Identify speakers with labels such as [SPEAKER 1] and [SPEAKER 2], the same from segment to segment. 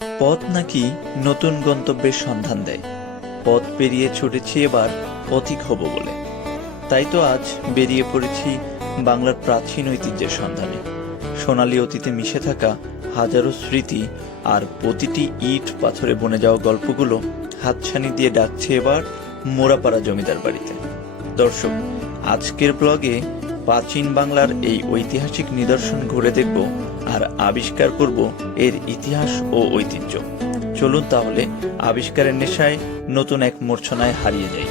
[SPEAKER 1] পথ নাকি নতুন গন্তব্যের সন্ধান দেয়। পথ পেরিয়ে ছুটেছি এবার পথিক হব বলে। তাই তো আজ বেরিয়ে পড়েছি বাংলার প্রাচীন ঐতিহ্যের সন্ধানে। সোনালী অতীতে মিশে থাকা হাজারো স্মৃতি আর প্রতিটি ইট পাথরে বনে যাওয়া গল্পগুলো হাতছানি দিয়ে ডাকছে এবার মোরাপাড়া জমিদার বাড়িতে। দর্শক, আজকের ব্লগে প্রাচীন বাংলার এই ঐতিহাসিক নিদর্শন ঘুরে দেখব আর আবিষ্কার করব এর ইতিহাস ও ঐতিহ্য। চলুন তাহলে আবিষ্কারের নেশায় নতুন এক মূর্ছনায় হারিয়ে যাই।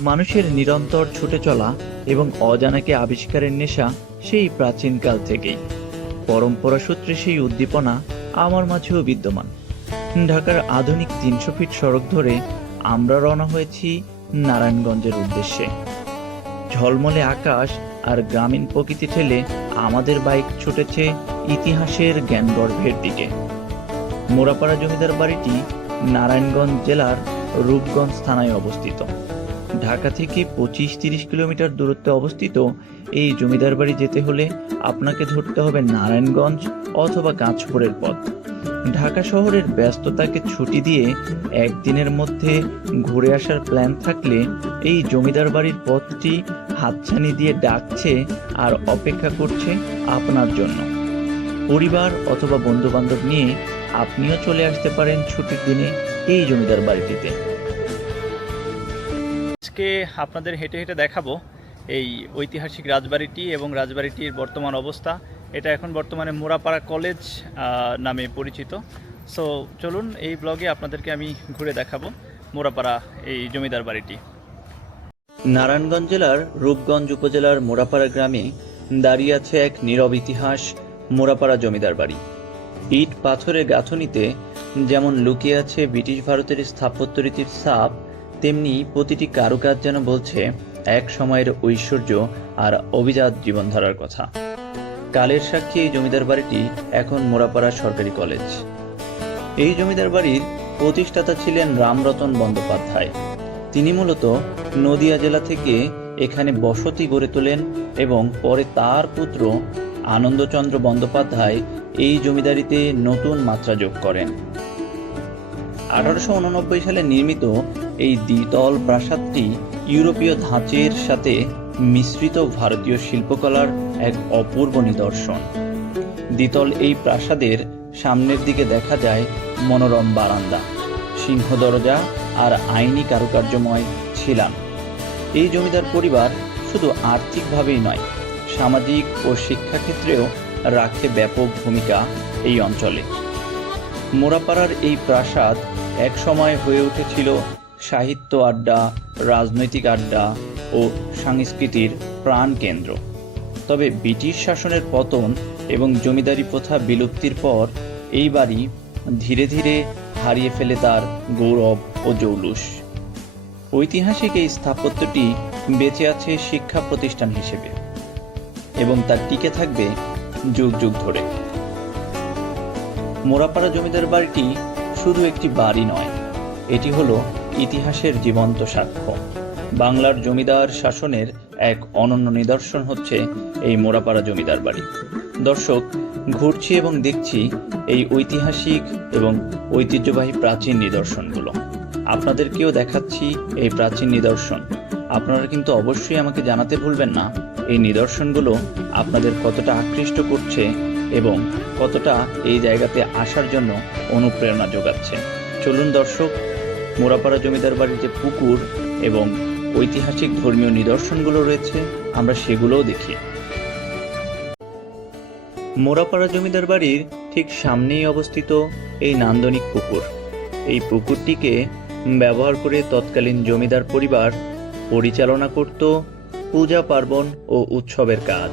[SPEAKER 1] মানুষের নিরন্তর ছুটে চলা এবং অজানাকে আবিষ্কারের নেশা সেই প্রাচীনকাল থেকেই। পরম্পরা সূত্রে সেই উদ্দীপনা আমার মাঝেও বিদ্যমান। ঢাকার আধুনিক তিনশো ফিট সড়ক ধরে আমরা রওনা হয়েছি নারায়ণগঞ্জের উদ্দেশ্যে। ঝলমলে আকাশ আর গ্রামীণ প্রকৃতি ঠেলে আমাদের বাইক ছুটেছে ইতিহাসের জ্ঞানগর্ভের দিকে। মোরাপাড়া জমিদার বাড়িটি নারায়ণগঞ্জ জেলার রূপগঞ্জ থানায় অবস্থিত। ঢাকা থেকে পঁচিশ তিরিশ কিলোমিটার দূরত্বে অবস্থিত এই জমিদার বাড়ি যেতে হলে আপনাকে ধরতে হবে নারায়ণগঞ্জ অথবা গাছপুরের পথ। ঢাকা শহরের ব্যস্ততাকে ছুটি দিয়ে একদিনের মধ্যে ঘুরে আসার প্ল্যান থাকলে এই জমিদার বাড়ির পথটি হাতছানি দিয়ে ডাকছে আর অপেক্ষা করছে আপনার জন্য। পরিবার অথবা বন্ধু বান্ধব নিয়ে আপনিও চলে আসতে পারেন ছুটির দিনে এই জমিদার বাড়িটিতে।
[SPEAKER 2] আজকে আপনাদের হেঁটে হেঁটে দেখাবো এই ঐতিহাসিক রাজবাড়িটি এবং রাজবাড়িটির বর্তমান অবস্থা। এটা এখন বর্তমানে মোরাপাড়া কলেজ নামে পরিচিত। সো চলুন এই ব্লগে আপনাদেরকে আমি ঘুরে দেখাবো মোরাপাড়া এই জমিদার বাড়িটি।
[SPEAKER 1] নারায়ণগঞ্জ জেলার রূপগঞ্জ উপজেলার মোরাপাড়া গ্রামে দাঁড়িয়ে আছে এক নীরব ইতিহাস মোরাপাড়া জমিদার বাড়ি। ইট পাথরের গাঁথনিতে যেমন লুকিয়ে আছে ব্রিটিশ ভারতের স্থাপত্য রীতির ছাপ, তেমনি প্রতিটি কারুকাজ যেন বলছে এক সময়ের ঐশ্বর্য আর অভিজাত জীবনধারার কথা। কালের সাক্ষী এই জমিদার বাড়িটি এখন মোরাপাড়া সরকারি কলেজ। এই জমিদার বাড়ির প্রতিষ্ঠাতা ছিলেন রামরতন বন্দ্যোপাধ্যায়। তিনি মূলত নদিয়া জেলা থেকে এখানে বসতি গড়ে তোলেন এবং পরে তার পুত্র আনন্দচন্দ্র বন্দ্যোপাধ্যায় এই জমিদারিতে নতুন মাত্রা যোগ করেন। আঠারোশো উননব্বই সালে নির্মিত এই দ্বিতল প্রাসাদটি ইউরোপীয় ধাঁচের সাথে মিশ্রিত ভারতীয় শিল্পকলার এক অপূর্ব নিদর্শন। দ্বিতল এই প্রাসাদের সামনের দিকে দেখা যায় মনোরম বারান্দা, সিংহ দরজা আর আইনি কারুকার্যময় ছিলাম এই জমিদার পরিবার শুধু আর্থিকভাবেই নয়, সামাজিক ও শিক্ষাক্ষেত্রেও রাখে ব্যাপক ভূমিকা এই অঞ্চলে। মোরাপাড়ার এই প্রাসাদ এক সময় হয়ে উঠেছিল সাহিত্য আড্ডা, রাজনৈতিক আড্ডা ও সংস্কৃতির প্রাণকেন্দ্র তবে ব্রিটিশ শাসনের পতন এবং জমিদারি প্রথা বিলুপ্তির পর এই বাড়ি ধীরে ধীরে হারিয়ে ফেলে তার গৌরব ও জৌলুস। ঐতিহাসিক এই স্থাপত্যটি বেঁচে আছে শিক্ষা প্রতিষ্ঠান হিসেবে এবং তার টিকে থাকবে যুগ যুগ ধরে। মোরাপাড়া জমিদার বাড়িটি শুধু একটি বাড়ি নয়, এটি হলো ইতিহাসের জীবন্ত সাক্ষ্য। বাংলার জমিদার শাসনের এক অনন্য নিদর্শন হচ্ছে এই মোরাপাড়া জমিদার বাড়ি। দর্শক, ঘুরছি এবং দেখছি এই ঐতিহাসিক এবং ঐতিহ্যবাহী প্রাচীন নিদর্শনগুলো। আপনাদেরকেও দেখাচ্ছি এই প্রাচীন নিদর্শন। আপনারা কিন্তু অবশ্যই আমাকে জানাতে ভুলবেন না, এই নিদর্শনগুলো আপনাদের কতটা আকৃষ্ট করছে এবং কতটা এই জায়গাতে আসার জন্য অনুপ্রেরণা যোগাচ্ছে। চলুন দর্শক, মোরাপাড়া জমিদার বাড়ির যে পুকুর এবং ঐতিহাসিক ধর্মীয় নিদর্শনগুলো রয়েছে, আমরা সেগুলোও দেখি। মোরাপাড়া জমিদার বাড়ির ঠিক সামনেই অবস্থিত এই নান্দনিক পুকুর। এই পুকুরটিকে ব্যবহার করে তৎকালীন জমিদার পরিবার পরিচালনা করত পূজা পার্বণ ও উৎসবের কাজ।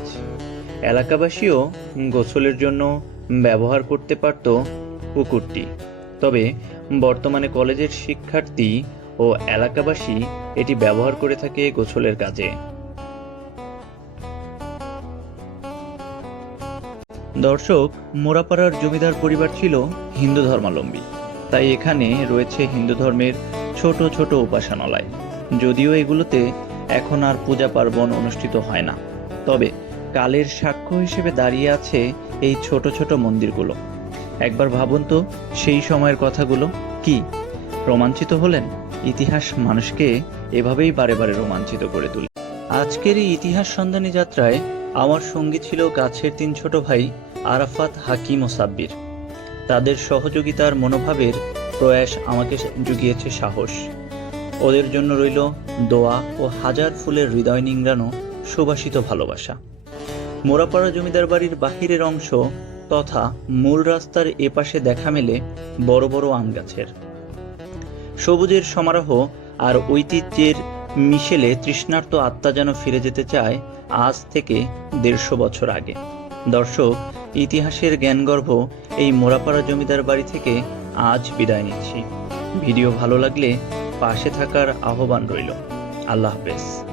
[SPEAKER 1] এলাকাবাসীও গোসলের জন্য ব্যবহার করতে পারত পুকুরটি। তবে বর্তমানে কলেজের শিক্ষার্থী ও এলাকাবাসী এটি ব্যবহার করে থাকে গোসলের কাজে। দর্শক, মোরাপাড়ার জমিদার পরিবার ছিল হিন্দু ধর্মাবলম্বী। তাই এখানে রয়েছে হিন্দু ধর্মের ছোট ছোট উপাসনালয়। যদিও এগুলোতে এখন আর পূজা পার্বণ অনুষ্ঠিত হয় না। তবে কালের সাক্ষ্য হিসেবে দাঁড়িয়ে আছে এই ছোট ছোট মন্দিরগুলো। একবার ভাবুন তো, সেই সময়ের কথাগুলো কি? রোমাঞ্চিত হলেন? ইতিহাস মানুষকে এভাবেই বারে বারে রোমাঞ্চিত করে তোলে। আজকের এই ইতিহাস সন্ধানী যাত্রায় আমার সঙ্গী ছিল গাছের তিন ছোট ভাই আরাফাত হাকিম ও সাব্বির। তাদের সহযোগিতার মনোভাবের প্রয়াস আমাকে জুগিয়েছে সাহস। ওদের জন্য রইল দোয়া ও হাজার ফুলের হৃদয় নিংড়ানো সুবাসিত ভালোবাসা। মোরাপাড়া জমিদার বাড়ির বাহিরের অংশ তথা মূল রাস্তার এপাশে দেখা মেলে বড় বড় আম গাছের। সবুজের সমারোহ আর ঐতিহ্যের মিশেলে তৃষ্ণার্ত আত্মা যেন ফিরে যেতে চায় আজ থেকে দেড়শো বছর আগে। দর্শক ইতিহাসের জ্ঞানগর্ভ এই মোরাপাড়া জমিদার বাড়ি থেকে আজ বিদায় নিচ্ছি। ভিডিও ভালো লাগলে পাশে থাকার আহ্বান রইল। আল্লাহ হাফেজ।